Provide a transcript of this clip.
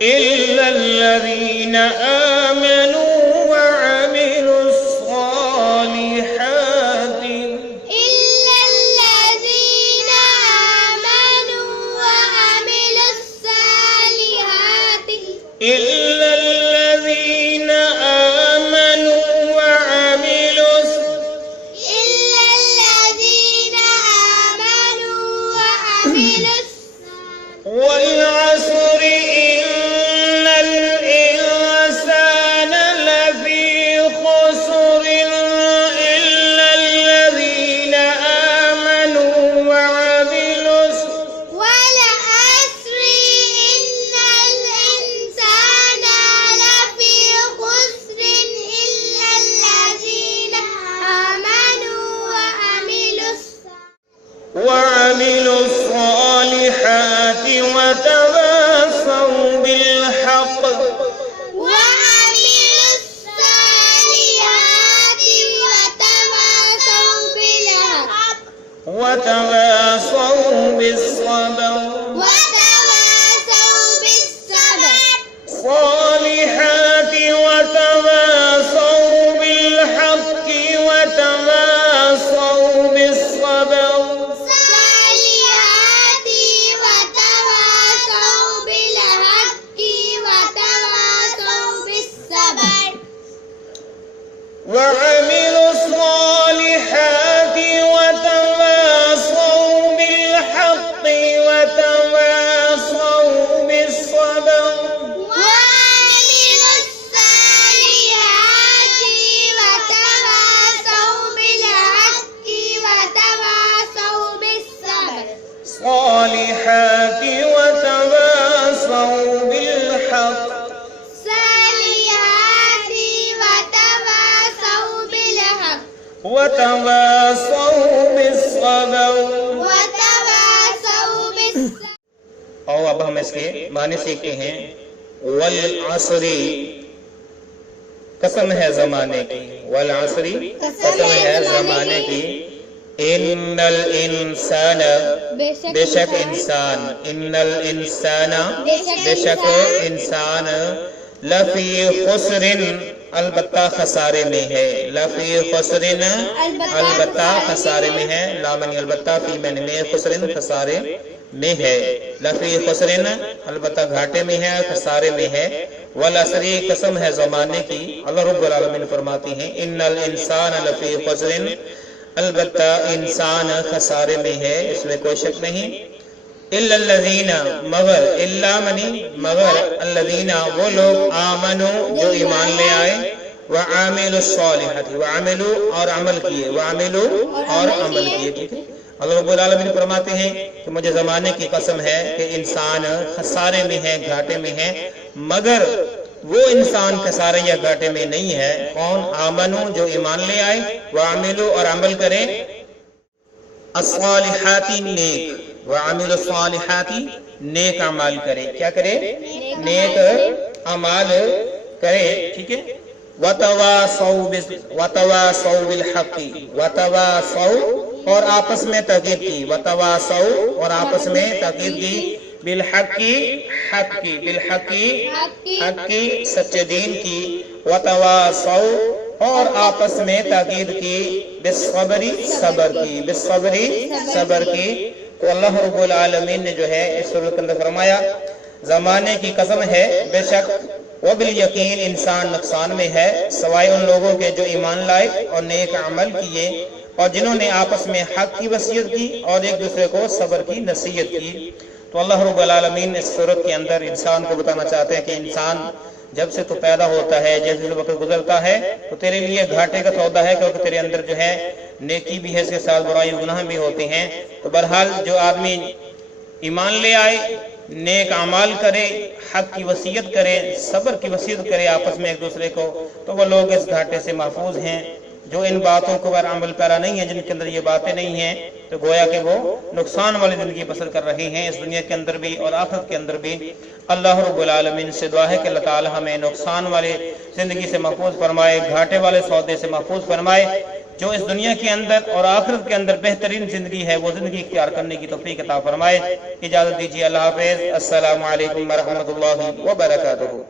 إلا الذين آمنوا وعملوا الصالحات إلا الذين آمنوا وعملوا الصالحات إلا الذين آمنوا وعملوا إلا الذين آمنوا وعملوا الصالحات والعصر إن الإنسان لفي خسر إلا الذين آمنوا وعملوا والعصر إن الإنسان لفي خسر إلا الذين آمنوا وعملوا الصالحات وتواصوا بالحق وعملوا الصالحات وتواصوا بالحق وتواصوا بالصبر وتواصوا بالصبر صالحات وتواصوا بالحق وتواصوا بالصبر صالحات وتواصوا بالحق وتواصوا بالصبر وعملوا الصالحات وتواصوا بالحق وتواصوا بالصبر وعملوا الصالحات وتواصوا بالحق وتواصوا بالصبر صالحات وتواصوا بالحق صالحات وتواصوا بالحق وتواصوا بالصبر وتواصوا بالصبر اور اب ہم اس کے معنی سیکھتے ہیں والعصری قسم ہے زمانے کی والعصری قسم ہے زمانے کی ان الانسان بے شک انسان ان الانسان بے شک انسان لفی خسر البتہ خسارے میں ہے لفی خسر البتہ خسارے میں ہے لامنی البتہ فی میں خسر خسارے میں ہے لفی خسر البتہ گھاٹے میں ہے خسارے میں ہے والعصری قسم ہے زمانے کی اللہ رب العالمین فرماتی ہیں ان الانسان لفی خسر البتہ انسان خسارے میں ہے اس میں کوئی شک نہیں الا الذین مگر الا منی مگر الذین وہ لوگ آمنوا جو ایمان لے آئے وعاملوا الصالحات وعملوا اور عمل کیے وعملوا اور عمل کیے ٹھیک ہے اللہ رب العالمین فرماتے ہیں کہ مجھے زمانے کی قسم ہے کہ انسان خسارے میں ہے گھاٹے میں ہے مگر وہ انسان خسارے یا گھاٹے میں نہیں ہے کون آمنوا جو ایمان لے آئے وعملوا اور عمل کرے الصالحات نیک وعملوا الصالحات نیک اعمال کرے کیا کرے نیک اعمال کرے ٹھیک ہے وتواصوا بالحق وتواصوا اور آپس میں تاکید کی وتواصوا اور آپس میں تاکید کی بالحق کی حق کی بالحق کی حق کی سچے دین کی وتواصوا اور آپس میں تاکید کی بالصبری صبر کی بالصبری صبر کی تو اللہ رب العالمین نے جو ہے اس سورۃ کے اندر فرمایا زمانے کی قسم ہے بے شک وبالیقین انسان نقصان میں ہے سوائے ان لوگوں کے جو ایمان لائے اور نیک عمل کیے اور جنہوں نے آپس میں حق کی وصیت کی اور ایک دوسرے کو صبر کی نصیحت کی تو اللہ رب العالمین اس سورۃ کے اندر انسان کو بتانا چاہتے ہیں کہ انسان جب سے تو پیدا ہوتا ہے جیسے وقت گزرتا ہے تو تیرے لیے گھاٹے کا سودا ہے کیونکہ تیرے اندر جو ہے نیکی بھی ہے اس کے ساتھ برائی گناہ بھی ہوتے ہیں تو بہرحال جو آدمی ایمان لے آئے نیک اعمال کرے حق کی وصیت کرے صبر کی وصیت کرے آپس میں ایک دوسرے کو تو وہ لوگ اس گھاٹے سے محفوظ ہیں جو ان باتوں کو پر عمل پیرا نہیں ہے جن کے اندر یہ باتیں نہیں ہیں تو گویا کہ وہ نقصان والی زندگی بسر کر رہے ہیں اس دنیا کے اندر بھی اور آخرت کے اندر بھی اللہ رب العالمین سے دعا ہے کہ اللہ تعالی ہمیں نقصان والے زندگی سے محفوظ فرمائے گھاٹے والے سودے سے محفوظ فرمائے جو اس دنیا کے اندر اور آخرت کے اندر بہترین زندگی ہے وہ زندگی اختیار کرنے کی توفیق عطا فرمائے۔ اجازت دیجیے، اللہ حافظ، السلام علیکم ورحمۃ اللہ وبرکاتہ۔